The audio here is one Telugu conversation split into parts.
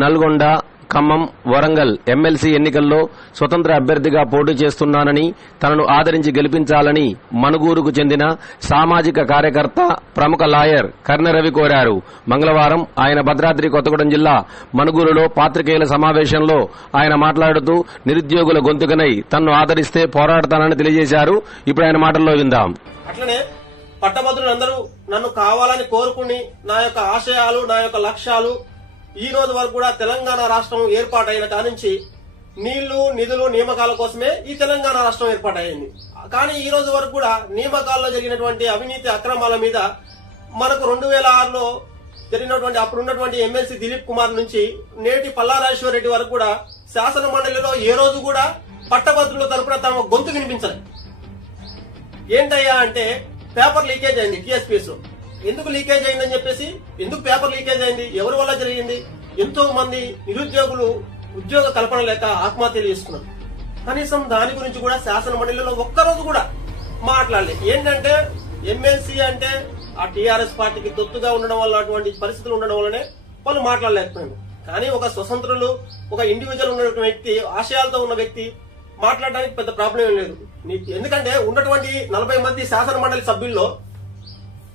నల్గొండ, ఖమ్మం, వరంగల్ ఎమ్మెల్సీ ఎన్నికల్లో స్వతంత్ర అభ్యర్థిగా పోటీ చేస్తున్నానని, తనను ఆదరించి గెలిపించాలని మణుగూరుకు చెందిన సామాజిక కార్యకర్త, ప్రముఖ లాయర్ కర్ణరవి కోరారు. మంగళవారం ఆయన భద్రాద్రి కొత్తగూడెం జిల్లా మణుగూరులో పాత్రికేయుల సమావేశంలో ఆయన మాట్లాడుతూ నిరుద్యోగుల గొంతుకనై తనను ఆదరిస్తే పోరాడతానని తెలియజేశారు. ఇప్పుడు ఆయన మాటల్లో విందాం. అట్లనే పట్టభద్రులందరూ నన్ను కావాలని కోరుకుని నా యొక్క ఆశయాలు, నా యొక్క లక్ష్యాలు ఈ రోజు వరకు కూడా తెలంగాణ రాష్ట్రం ఏర్పాటైన కానుంచి నీళ్లు, నిధులు, నియామకాల కోసమే ఈ తెలంగాణ రాష్ట్రం ఏర్పాటైంది. కానీ ఈ రోజు వరకు కూడా నియామకాల్లో జరిగినటువంటి అవినీతి అక్రమాల మీద మనకు 2006లో జరిగినటువంటి అప్పుడున్నటువంటి ఎమ్మెల్సీ దిలీప్ కుమార్ నుంచి నేటి పల్లారాజేశ్వర రెడ్డి వరకు కూడా శాసన మండలిలో ఏ రోజు కూడా పట్టభద్రుల తరపున తమ గొంతు వినిపించలేదు. ఏంటయ్యా అంటే పేపర్ లీకేజ్ అయింది టీఎస్పీఎస్ లో. ఎందుకు లీకేజ్ అయిందని చెప్పేసి, ఎందుకు పేపర్ లీకేజ్ అయింది, ఎవరి వల్ల జరిగింది? ఎంతో మంది నిరుద్యోగులు ఉద్యోగ కల్పన లేక ఆత్మహత్యలు చేసుకున్నారు. కనీసం దాని గురించి కూడా శాసన మండలిలో ఒక్కరోజు కూడా మాట్లాడలేదు. ఏంటంటే ఎమ్మెల్సీ అంటే ఆ టీఆర్ఎస్ పార్టీకి తొత్తుగా ఉండడం వల్ల, అటువంటి పరిస్థితులు ఉండడం వల్లనే వాళ్ళు మాట్లాడలేకపోయారు. కానీ ఒక స్వతంత్రులు, ఒక ఇండివిజువల్ ఉన్న వ్యక్తి, ఆశయాలతో ఉన్న వ్యక్తి మాట్లాడడానికి పెద్ద ప్రాబ్లం ఏం లేదు. ఎందుకంటే ఉన్నటువంటి 40 మంది శాసన మండలి సభ్యుల్లో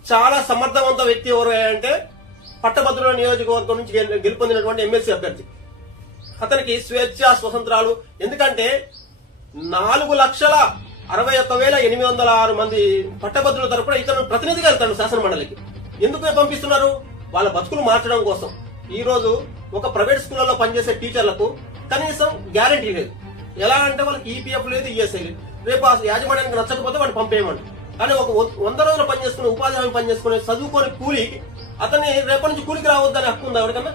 చాలా సమర్థవంత వ్యక్తి ఎవరు అంటే పట్టభద్రుల నియోజకవర్గం నుంచి గెలుపొందినటువంటి ఎమ్మెల్సీ అభ్యర్థి. అతనికి స్వేచ్ఛ, స్వతంత్రాలు. ఎందుకంటే 4,61,806 మంది పట్టభద్రుల తరపున ఇతను ప్రతినిధిగా వెళ్తాడు శాసన మండలికి. ఎందుకు పంపిస్తున్నారు? వాళ్ళ బతుకులు మార్చడం కోసం. ఈ రోజు ఒక ప్రైవేట్ స్కూళ్లలో పనిచేసే టీచర్లకు కనీసం గ్యారంటీ లేదు. ఎలా అంటే వాళ్ళకి ఈపీఎఫ్ లేదు, ఈఎస్ఐ లేదు. రేపు ఆ యాజమాన్యానికి నచ్చకపోతే వాడిని పంపేయమండి. కానీ ఒక 100 రోజులు పనిచేసుకుని, ఉపాధి హామీ పనిచేసుకుని, చదువుకొని కూలి అతన్ని రేపటి నుంచి కూలికి రావద్దని హక్కు ఉందా ఎవరికన్నా?